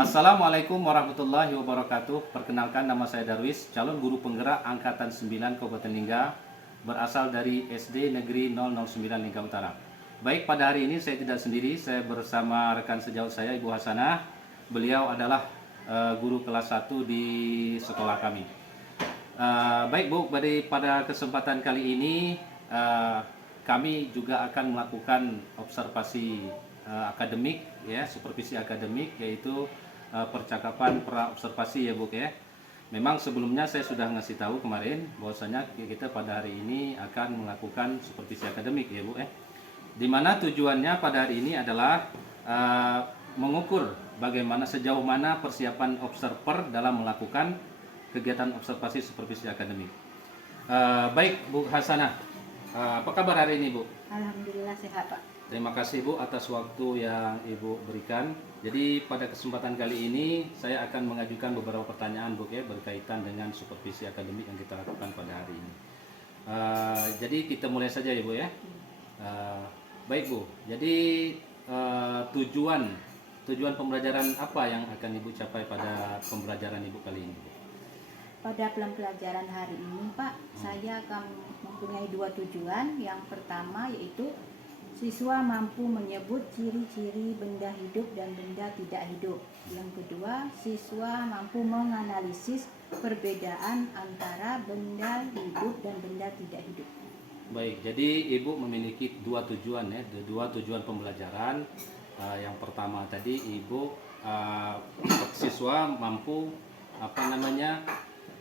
Assalamualaikum warahmatullahi wabarakatuh. Perkenalkan, nama saya Darwis, calon guru penggerak Angkatan 9 Kabupaten Lingga, berasal dari SD Negeri 009 Lingga Utara. Baik, pada hari ini saya tidak sendiri, saya bersama rekan sejawat saya, Ibu Hasanah. Beliau adalah guru kelas 1 di sekolah kami. Baik Bu, pada kesempatan kali ini kami juga akan melakukan observasi akademik, ya, supervisi akademik, yaitu percakapan pra observasi, ya Bu, ya. Memang sebelumnya saya sudah ngasih tahu kemarin bahwasanya kita pada hari ini akan melakukan supervisi akademik, ya Bu, ya. Dimana tujuannya pada hari ini adalah mengukur bagaimana sejauh mana persiapan observer dalam melakukan kegiatan observasi supervisi akademik. Baik Bu Hasanah, apa kabar hari ini Bu? Alhamdulillah sehat Pak. Terima kasih Bu atas waktu yang Ibu berikan. Jadi pada kesempatan kali ini saya akan mengajukan beberapa pertanyaan Bu, ya, berkaitan dengan supervisi akademik yang kita lakukan pada hari ini. Jadi kita mulai saja ya Bu, ya. Baik Bu, jadi tujuan pembelajaran apa yang akan Ibu capai pada pembelajaran Ibu kali ini Bu? Pada pembelajaran hari ini Pak, saya akan mempunyai dua tujuan. Yang pertama yaitu siswa mampu menyebut ciri-ciri benda hidup dan benda tidak hidup. Yang kedua, siswa mampu menganalisis perbedaan antara benda hidup dan benda tidak hidup. Baik, jadi Ibu memiliki dua tujuan, ya, dua tujuan pembelajaran. Yang pertama tadi Ibu siswa mampu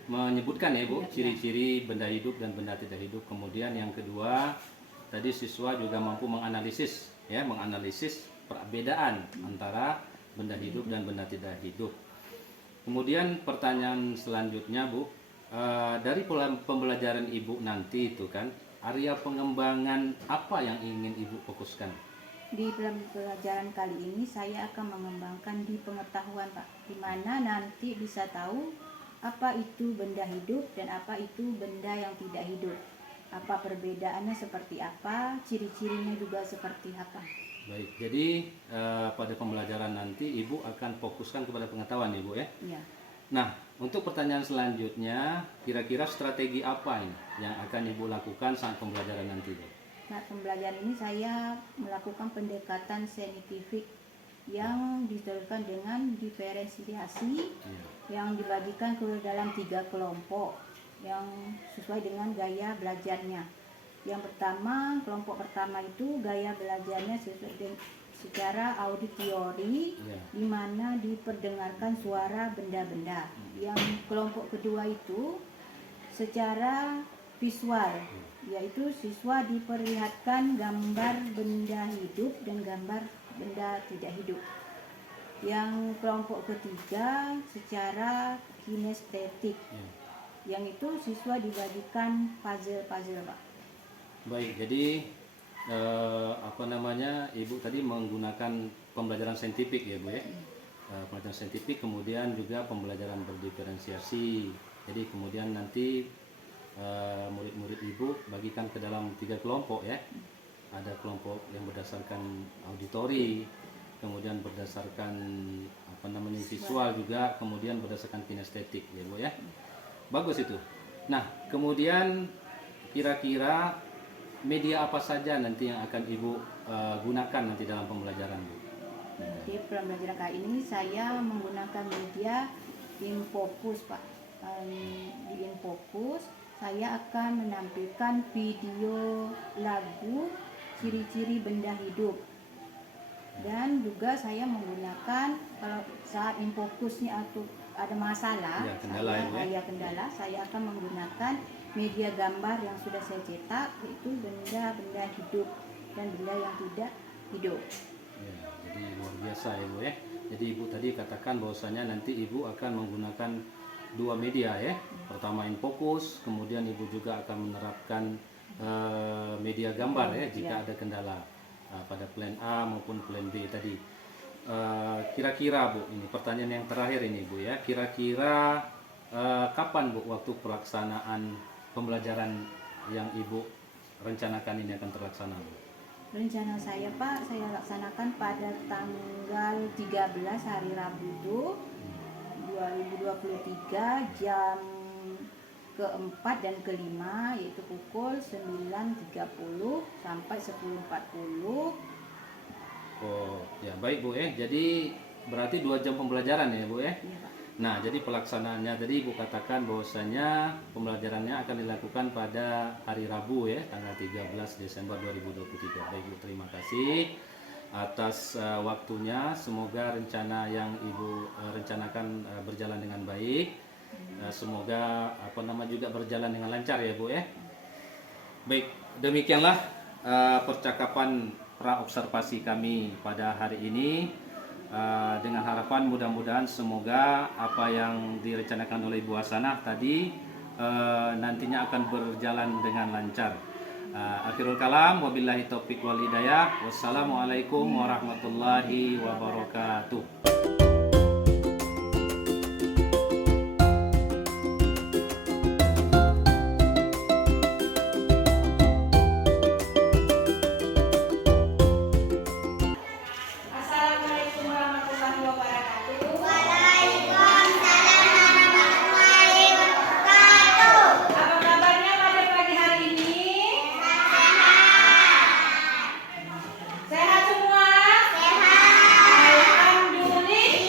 menyebutkan, ya Bu, ciri-ciri benda hidup dan benda tidak hidup. Kemudian yang kedua tadi siswa juga mampu menganalisis perbedaan antara benda hidup dan benda tidak hidup. Kemudian pertanyaan selanjutnya Bu, dari pembelajaran Ibu nanti itu kan, area pengembangan apa yang ingin Ibu fokuskan? Di pembelajaran kali ini saya akan mengembangkan di pengetahuan Pak, di mana nanti bisa tahu apa itu benda hidup dan apa itu benda yang tidak hidup. Apa perbedaannya seperti apa, ciri-cirinya juga seperti apa. Baik, jadi pada pembelajaran nanti Ibu akan fokuskan kepada pengetahuan, Ibu, ya? Iya. Nah, untuk pertanyaan selanjutnya, kira-kira strategi apa ini yang akan Ibu lakukan saat pembelajaran nanti, Bu? Nah, pembelajaran ini saya melakukan pendekatan saintifik yang diteruskan dengan diferensiasi yang dibagikan ke dalam 3 kelompok yang sesuai dengan gaya belajarnya. Yang pertama, kelompok pertama itu gaya belajarnya secara auditori, di mana diperdengarkan suara benda-benda. Yang kelompok kedua itu secara visual, yaitu siswa diperlihatkan gambar benda hidup dan gambar benda tidak hidup. Yang kelompok ketiga secara kinestetik, yang itu siswa dibagikan puzzle-puzzle Pak. Baik, jadi Ibu tadi menggunakan pembelajaran saintifik, ya Bu, ya. Pembelajaran saintifik, kemudian juga pembelajaran berdiferensiasi. Jadi kemudian nanti murid-murid Ibu bagikan ke dalam 3 kelompok, ya. Ada kelompok yang berdasarkan auditori, kemudian berdasarkan visual juga, kemudian berdasarkan kinestetik, ya Bu, ya. Bagus itu. Nah, kemudian kira-kira media apa saja nanti yang akan Ibu gunakan nanti dalam pembelajaran, Bu? Di pembelajaran kali ini saya menggunakan media Infocus Pak. Di Infocus saya akan menampilkan video lagu ciri-ciri benda hidup. Dan juga saya menggunakan, kalau saat Infocusnya ada masalah, kendala, saya akan menggunakan media gambar yang sudah saya cetak, yaitu benda-benda hidup dan benda yang tidak hidup. Ya, jadi luar biasa ya Bu, ya. Jadi Ibu tadi katakan bahwasanya nanti Ibu akan menggunakan 2 media, ya. Pertama Infocus, kemudian Ibu juga akan menerapkan media gambar, ya, jika ada kendala pada plan A maupun plan B tadi. Kira-kira Bu, ini pertanyaan yang terakhir ini Bu, ya. Kira-kira kapan Bu waktu pelaksanaan pembelajaran yang Ibu rencanakan ini akan terlaksana, Bu? Rencana saya Pak, saya laksanakan pada tanggal 13 hari Rabu itu 2023 jam keempat dan kelima, yaitu pukul 9.30 sampai 10.40. Oh ya baik Bu jadi berarti 2 jam pembelajaran ya Bu Iya, Pak. Nah jadi pelaksanaannya tadi Ibu katakan bahwasanya pembelajarannya akan dilakukan pada hari Rabu ya tanggal 13 Desember 2023. Baik Bu, terima kasih atas waktunya. Semoga rencana yang Ibu rencanakan berjalan dengan baik. Semoga juga berjalan dengan lancar ya Bu ya. Baik, demikianlah percakapan praobservasi kami pada hari ini. Dengan harapan mudah-mudahan semoga apa yang direncanakan oleh Ibu Hasanah tadi nantinya akan berjalan dengan lancar. Akhirul kalam, wabillahi taufiq wal hidayah. Wassalamualaikum warahmatullahi wabarakatuh. Assalamualaikum warahmatullahi wabarakatuh. Apa kabarnya pada pagi hari ini? Sehat semua? Alhamdulillah.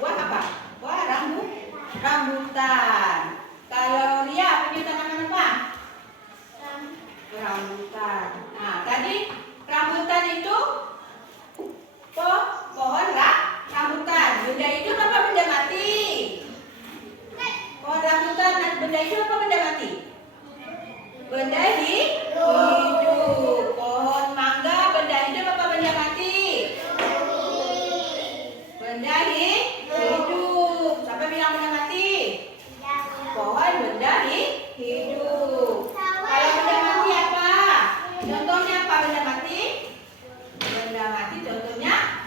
Buah apa? Buah rambutan. Kalau Ria punya tanaman apa? Rambutan. Nah, tadi rambutan itu pohon rambutan. Benda itu apa? Benda mati. Pohon rambutan dan benda itu apa? Benda mati. Benda hidup. Pohon mangga benda hidup apa benda mati? Benda hidup. Siapa bilang benda mati? Pohon benda hidup. Kalau benda mati apa? Contohnya apa benda mati? Benda mati contohnya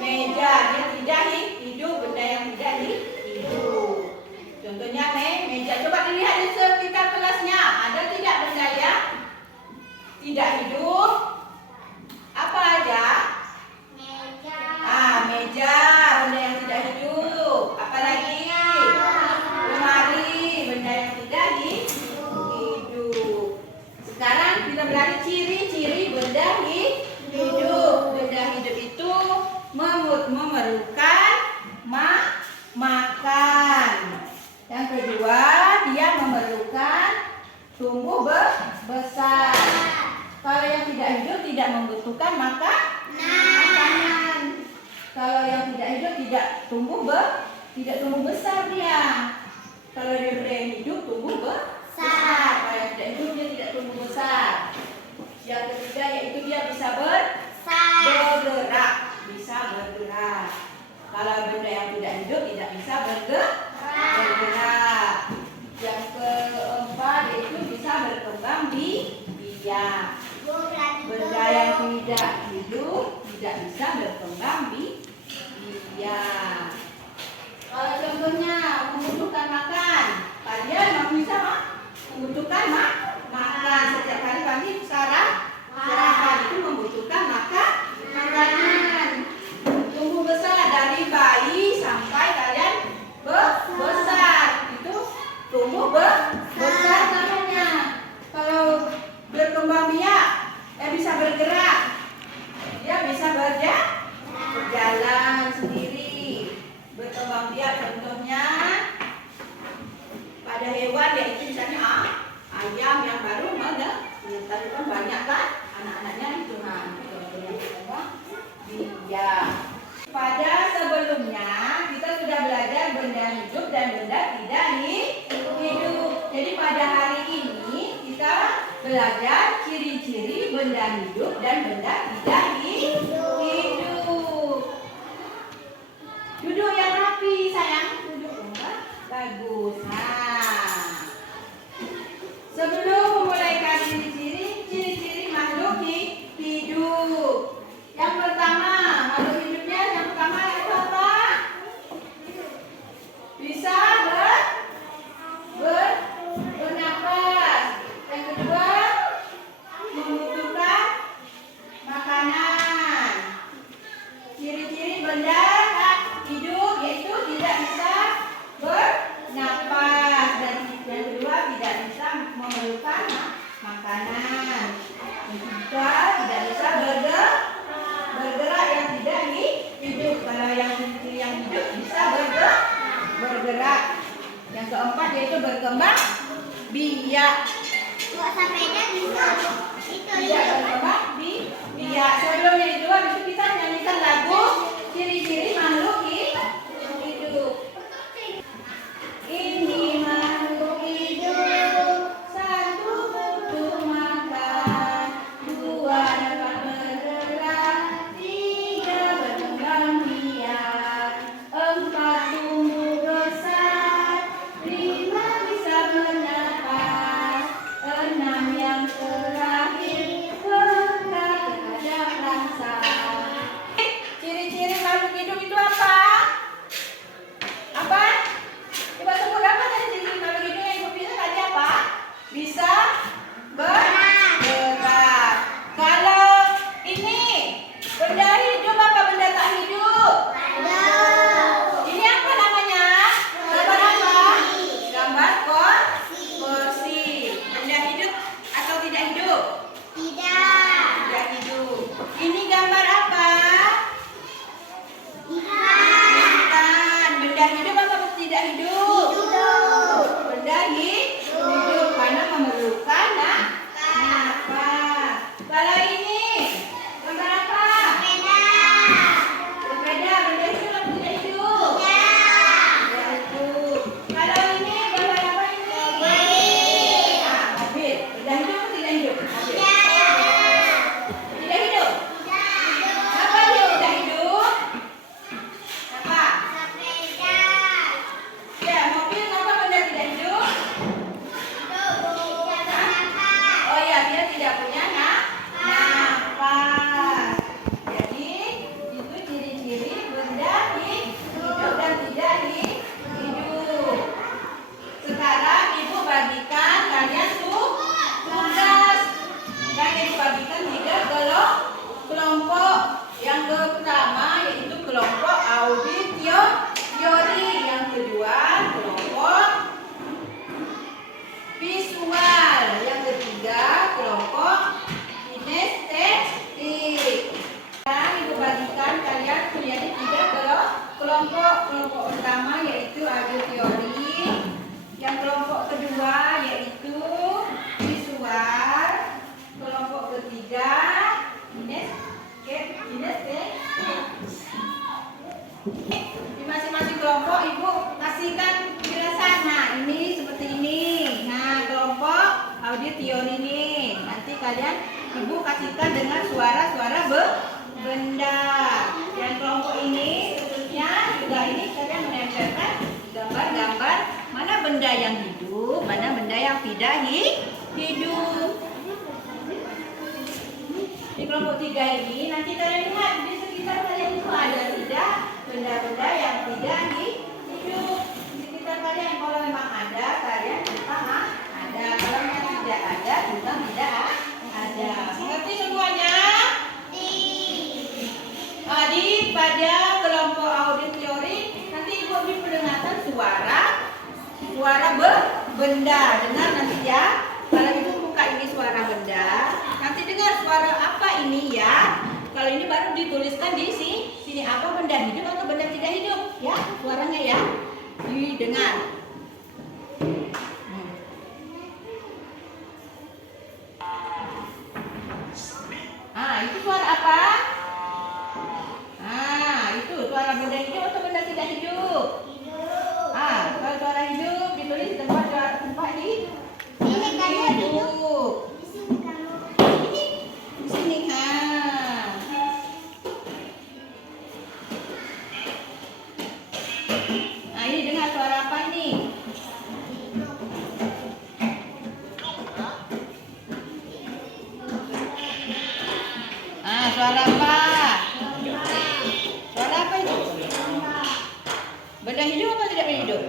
meja. Dia tidak hidup. Benda yang tidak hidup. Contohnya meja. Coba dilihat di sekitar kelasnya. Ada tidak benda yang tidak hidup? Apa aja? Meja. Benda yang tidak hidup. Apalagi? Lemari. Benda yang tidak hidup. Sekarang kita belajar ciri-ciri benda hidup. Benda hidup itu memerlukan makan. Yang kedua, dia memerlukan tumbuh besar. Kalau yang tidak hidup tidak membutuhkan makanan. Kalau yang tidak hidup tidak tumbuh besar dia. Kalau dia benda yang hidup tumbuh besar. Kalau yang tidak hidup dia tidak tumbuh besar. Yang ketiga yaitu dia bisa bergerak. Kalau benda yang tidak hidup tidak bisa bergerak. Yang keempat yaitu bisa berkembang biak. Benda yang tidak hidup tidak bisa berkembang biak. Kalau contohnya membutuhkan makan, kalian bisa membutuhkan makan setiap hari pagi sarapan itu membutuhkan makanan. Tumbuh besar dari bayi sampai kalian besar itu tumbuh besar namanya. Kalau berkembang biak, bisa bergerak, dia bisa berjalan sendiri. Berkembang biak contohnya pada hewan yaitu misalnya ayam yang baru menetas banyak kan anak-anaknya itu contohnya berkembang biak. Pada sebelumnya kita sudah belajar benda hidup dan benda tidak hidup. Jadi pada hari ini kita belajar ciri-ciri benda hidup dan benda tidak hidup. Duduk yang rapi sayang. Duduk enggak? Bagus. Sebelum memulai ciri-ciri makhluk hidup. Yang pertama, makhluk hidupnya yang pertama itu apa? Bisa bernapas. Yang kedua, membutuhkan makanan. Ciri-ciri benda hidup yaitu tidak bisa bernapas. Dan yang kedua, tidak bisa memerlukan makanan. Yang ketiga, tidak bisa bergerak yang tidak hidup. Kalau yang hidup bisa bergerak. Yang keempat yaitu berkembang biak. Tidak berkembang biak. Sebelum yang itu habis itu kita nyanyikan lagu ciri-ciri makhluk hidup. Ini makhluk hidup, satu butuh makan, dua dapat bergerak, tiga berkembang biak, empat tumbuh besar, lima bisa bernapas, enam yang terakhir peka terhadap rasa. Ciri-ciri kelompok pertama yaitu ada teori, yang kelompok kedua yaitu visual, kelompok ketiga di masing-masing kelompok ibu kasihkan penjelasan. Nah ini seperti ini. Nah kelompok audio teori ini nanti kalian ibu kasihkan dengan suara-suara benda. Dan kelompok ini khususnya juga ini kalian menempelkan gambar-gambar mana benda yang hidup, mana benda yang tidak hidup. Di kelompok 3 ini nanti kalian lihat di sekitar kalian itu ada tidak benda-benda yang tidak hidup. Di sekitar kalian kalau memang ada kalian bilang ada, kalau memang tidak ada bilang tidak ada. Mengerti semuanya? Pada kelompok audio teori nanti ibu diperdengarkan suara benda. Dengar nanti ya. Kalau ibu buka ini suara benda, nanti dengar suara apa ini ya. Kalau ini baru dituliskan di sini apa benda hidup atau benda tidak hidup ya suaranya ya. Didengar. Itu suara apa? Itu suara benda hidup atau benda tidak hidup? Kalau suara hidup ditulis di tempat di hidup. Di sini ini dengar suara apa ini? Suara apa? Suara apa itu? Benda hidup atau tidak benda hidup?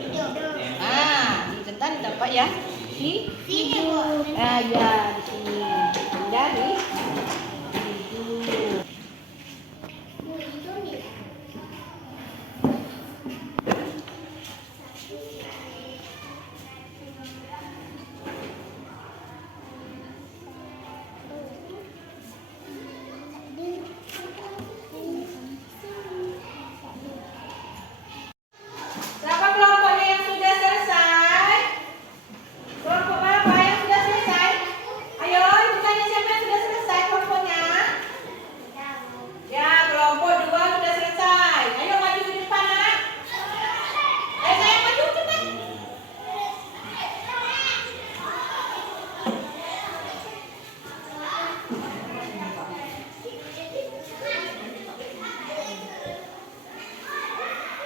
Dicetak di tempat ya. Di sini. Ya di sini. Benda hidup. Siapa kelompoknya yang sudah selesai? Kelompok berapa yang sudah selesai? Ayo, ibu tanya siapa yang sudah selesai kelompoknya? Ya, kelompok 2 sudah selesai. Ayo maju ke depan, nak. Ayo saya maju cepat.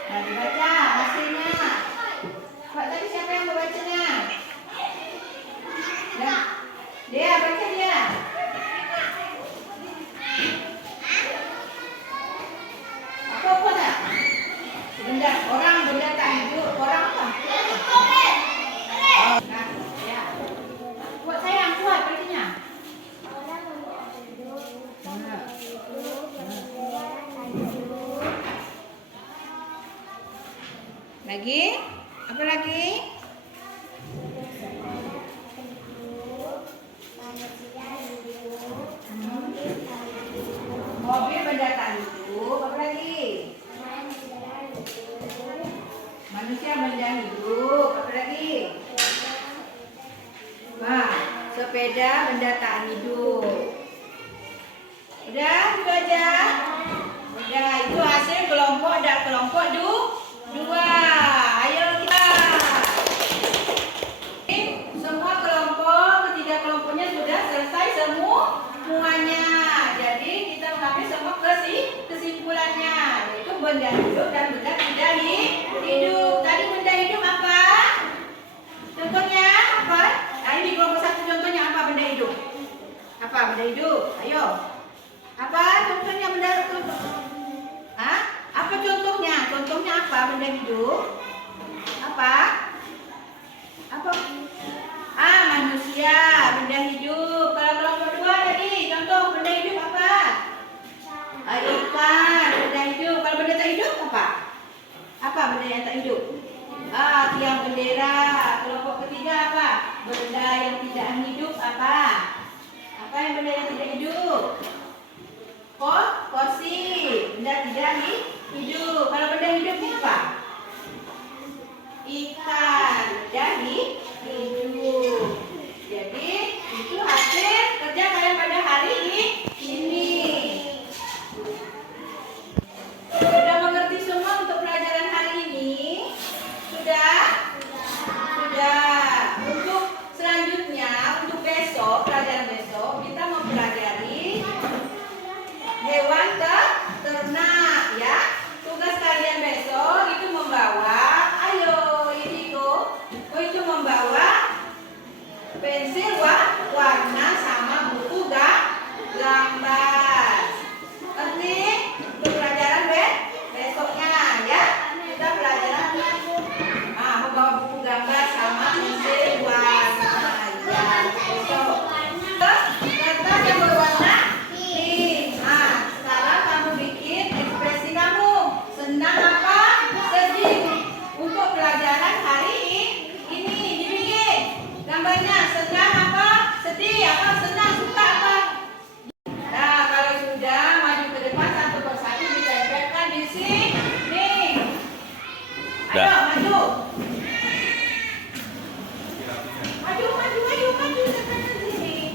Nah, dibaca hasilnya. Pak tadi siapa yang membacanya? Nah, dia baca dia. Apa dah? Benda orang benda tak hidup orang apa? Nah, ya. Buat sayang kuat bacanya. Lagi? Apa lagi? Mobil benda tak hidup. Apa lagi? Manusia benda hidup. Apa lagi? Sepeda benda tak hidup. Udah? Itu aja? Udah, itu hasil kelompok dan kelompok 2. Ayo kita. Semua kelompok, ketiga kelompoknya sudah selesai semuanya. Jadi kita mengambil semua kesimpulannya, yaitu benda hidup dan benda tidak hidup. Tadi benda hidup apa? Contohnya apa? Ini kelompok 1 contohnya apa benda hidup? Apa benda hidup? Ayo. Apa contohnya benda hidup? Apa contohnya? Contohnya apa benda hidup? Apa? Manusia benda hidup. Kalau kelompok 2 tadi contoh benda hidup apa? Ikan benda hidup. Kalau benda tak hidup apa? Apa benda yang tak hidup? Tiang bendera. Kelompok ketiga apa? Benda yang tidak hidup apa? Apa yang benda yang tidak hidup? Kursi. Benda tidak hidup. Kalau benda hidup Dah. Maju. Maju, maju, maju, maju. Sini.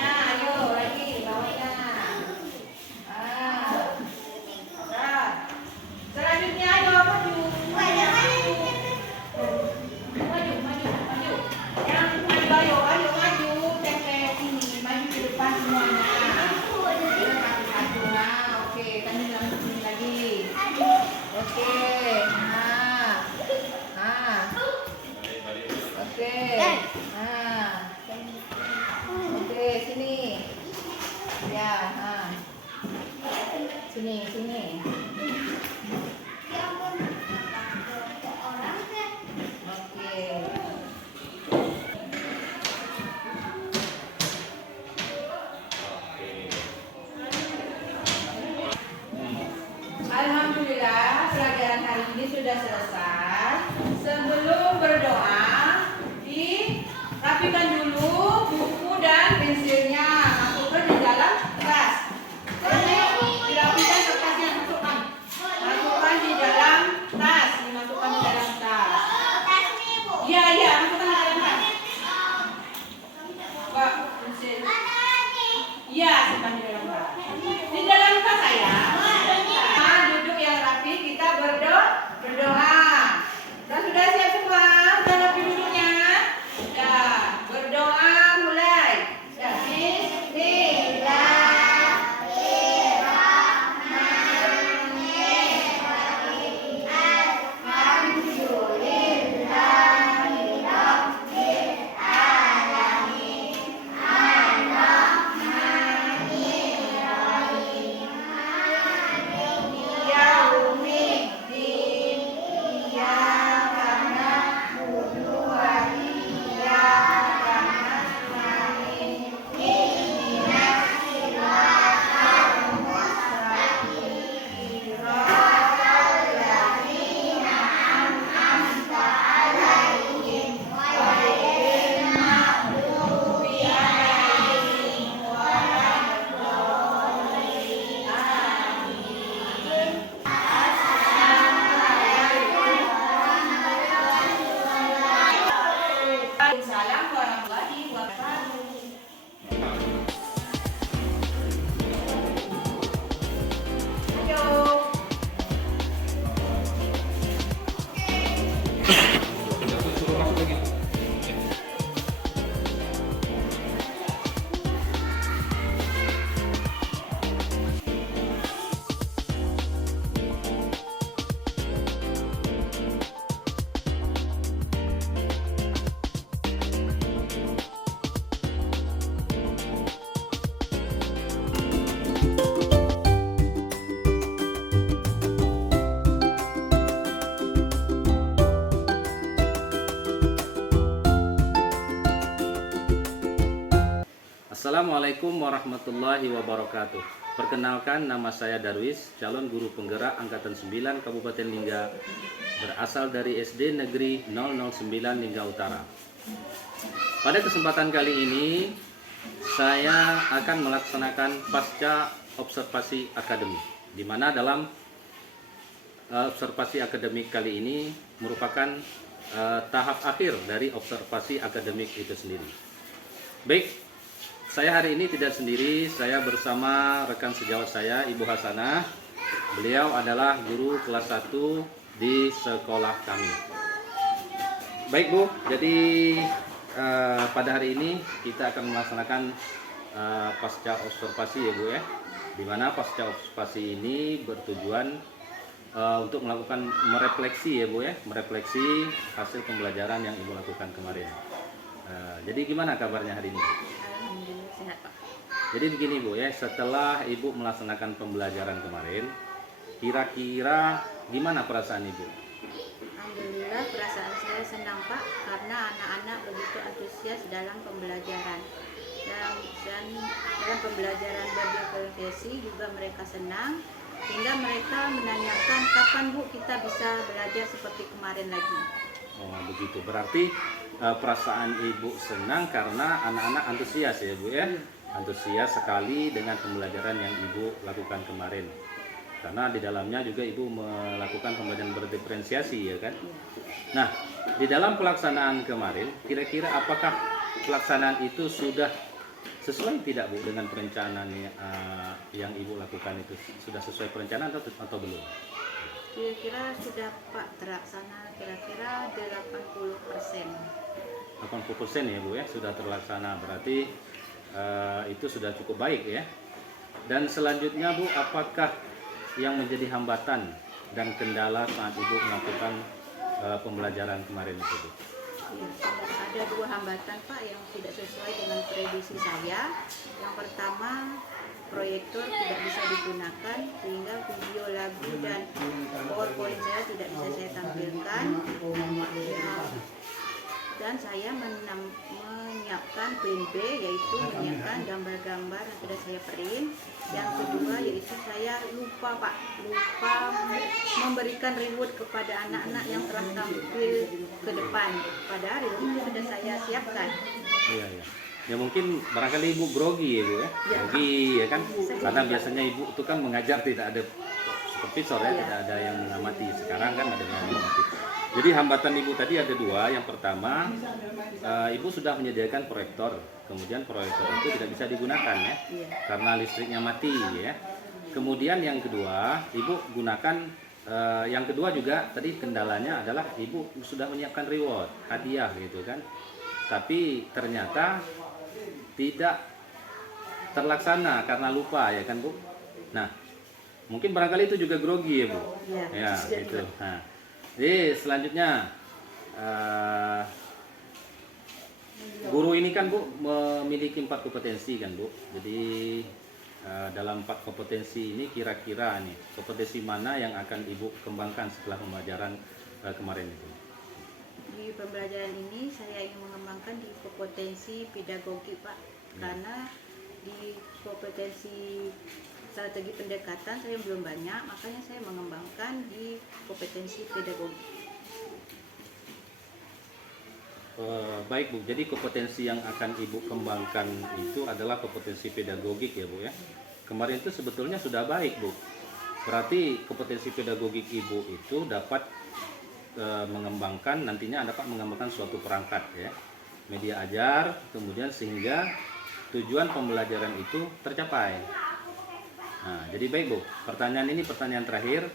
Ayo lagi bawanya. Selanjutnya ayo maju. Maju, maju, maju. Yang maju, ayo, ayo maju. Tempel sini, maju ke depan semuanya. Satu, nah, oke, kami ulang sini lagi. Oke, nah, oke, oke, sini, ya, sini. Oke. Alhamdulillah, pelajaran hari ini sudah selesai. Sebelum berdoa, dirapikan dulu buku dan pensilnya, masukkan di dalam tas. Dirapikan kertasnya, masukkan di dalam tas, dimasukkan di dalam tas. Iya, masukkan di dalam tas. Pak, pensil. Iya, simpan di dalam tas. Di dalam tas saya. Duduk yang rapi, kita berdoa. Dan sudah siap semua? Sudah rapi duduknya? Ya, berdoa mulai. Ya, Salam warahmatullahi wabarakatuh. Ayo. Assalamualaikum warahmatullahi wabarakatuh. Perkenalkan, nama saya Darwis, calon guru penggerak Angkatan 9 Kabupaten Lingga, berasal dari SD Negeri 009 Lingga Utara. Pada kesempatan kali ini, saya akan melaksanakan pasca observasi akademik, di mana dalam observasi akademik kali ini merupakan tahap akhir dari observasi akademik itu sendiri. Baik, saya hari ini tidak sendiri, saya bersama rekan sejawat saya, Ibu Hasanah. Beliau adalah guru kelas 1 di sekolah kami. Baik Bu, jadi pada hari ini kita akan melaksanakan pasca observasi ya Bu ya. Dimana pasca observasi ini bertujuan untuk melakukan merefleksi ya Bu ya, merefleksi hasil pembelajaran yang Ibu lakukan kemarin. Jadi gimana kabarnya hari ini? Alhamdulillah sehat Pak. Jadi begini Bu ya, setelah Ibu melaksanakan pembelajaran kemarin, kira-kira gimana perasaan Ibu? Alhamdulillah perasaan saya senang Pak, karena anak-anak begitu antusias dalam pembelajaran. Dan dalam pembelajaran berprofesi juga mereka senang, sehingga mereka menanyakan kapan Bu kita bisa belajar seperti kemarin lagi. Oh begitu, berarti perasaan Ibu senang karena anak-anak antusias ya Bu ya. antusias sekali dengan pembelajaran yang Ibu lakukan kemarin. Karena di dalamnya juga Ibu melakukan pembelajaran berdiferensiasi, ya kan? Nah, di dalam pelaksanaan kemarin, kira-kira apakah pelaksanaan itu sudah sesuai tidak Bu dengan perencanaan yang Ibu lakukan itu? Sudah sesuai perencanaan atau belum? Kira-kira sudah Pak terlaksana kira-kira 80%. 80% ya Bu ya, sudah terlaksana. Berarti itu sudah cukup baik ya. Dan selanjutnya Bu, apakah yang menjadi hambatan dan kendala saat Ibu melakukan pembelajaran kemarin itu Bu? Ya, ada dua hambatan Pak yang tidak sesuai dengan prediksi saya. Yang pertama, proyektor tidak bisa digunakan sehingga video, lagu, dan PowerPoint saya tidak bisa saya tampilkan. Ya, dan saya menyiapkan plan B, yaitu menyiapkan gambar-gambar yang sudah saya print. Yang kedua yaitu saya lupa memberikan reward kepada anak-anak yang telah tampil ke depan, padahal itu sudah saya siapkan. Iya, iya. Ya mungkin barangkali Ibu grogi ya Bu ya, grogi ya kan, karena biasanya Ibu itu kan mengajar tidak ada supervisor ya, tidak ada yang mengamati. Sekarang kan ada yang mengamati. Jadi hambatan Ibu tadi ada dua. Yang pertama, Ibu sudah menyediakan proyektor, kemudian proyektor itu tidak bisa digunakan ya, karena listriknya mati ya. Kemudian yang kedua, Ibu gunakan yang kedua juga tadi kendalanya adalah Ibu sudah menyiapkan reward, hadiah gitu kan, tapi ternyata tidak terlaksana karena lupa ya kan Bu. Nah, mungkin barangkali itu juga grogi ya Bu. Ya, itu. Nah, jadi selanjutnya guru ini kan Bu memiliki 4 kompetensi kan Bu. Jadi dalam 4 kompetensi ini kira-kira nih kompetensi mana yang akan Ibu kembangkan setelah pembelajaran kemarin itu? Di pembelajaran ini saya ingin mengembangkan di kompetensi pedagogi Pak, karena di kompetensi strategi pendekatan saya belum banyak, makanya saya mengembangkan di kompetensi pedagogi. Baik Bu, jadi kompetensi yang akan Ibu kembangkan itu adalah kompetensi pedagogik ya Bu ya. Kemarin itu sebetulnya sudah baik Bu. Berarti kompetensi pedagogik Ibu itu dapat mengembangkan, nantinya dapat mengembangkan suatu perangkat ya, media ajar, kemudian sehingga tujuan pembelajaran itu tercapai. Nah, jadi baik Bu, pertanyaan ini pertanyaan terakhir,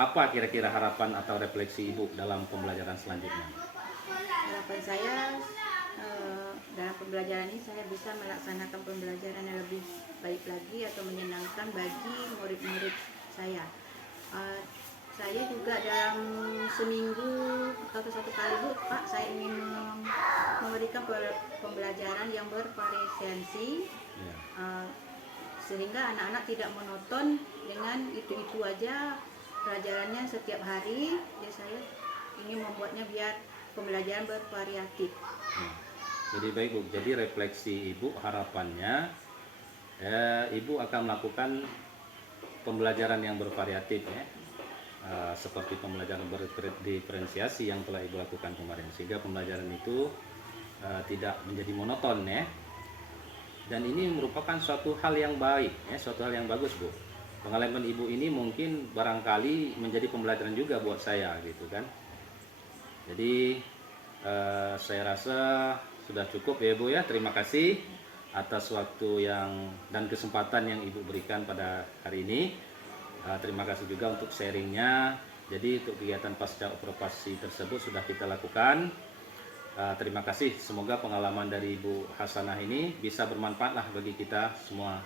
apa kira-kira harapan atau refleksi Ibu dalam pembelajaran selanjutnya? Harapan saya dalam pembelajaran ini saya bisa melaksanakan pembelajaran yang lebih baik lagi atau menyenangkan bagi murid-murid saya. Saya juga dalam seminggu atau 1 kali Bu Pak, saya ingin memberikan pembelajaran yang bervariasi sehingga anak-anak tidak monoton dengan itu-itu aja pelajarannya setiap hari. Ya, saya ingin membuatnya biar pembelajaran bervariatif. Jadi baik Bu, jadi refleksi Ibu harapannya Ibu akan melakukan pembelajaran yang bervariatif ya, seperti pembelajaran berdiferensiasi yang telah Ibu lakukan kemarin, sehingga pembelajaran itu tidak menjadi monoton ya. Dan ini merupakan suatu hal yang baik ya, suatu hal yang bagus Bu. Pengalaman Ibu ini mungkin barangkali menjadi pembelajaran juga buat saya gitu kan. Jadi saya rasa sudah cukup ya Bu ya. Terima kasih atas waktu dan kesempatan yang Ibu berikan pada hari ini. Terima kasih juga untuk sharingnya. Jadi untuk kegiatan pasca operasi tersebut sudah kita lakukan. Terima kasih. Semoga pengalaman dari Ibu Hasanah ini bisa bermanfaat lah bagi kita semua.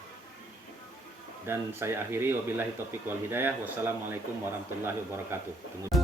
Dan saya akhiri, wabillahi taufiq wal hidayah. Wassalamualaikum warahmatullahi wabarakatuh.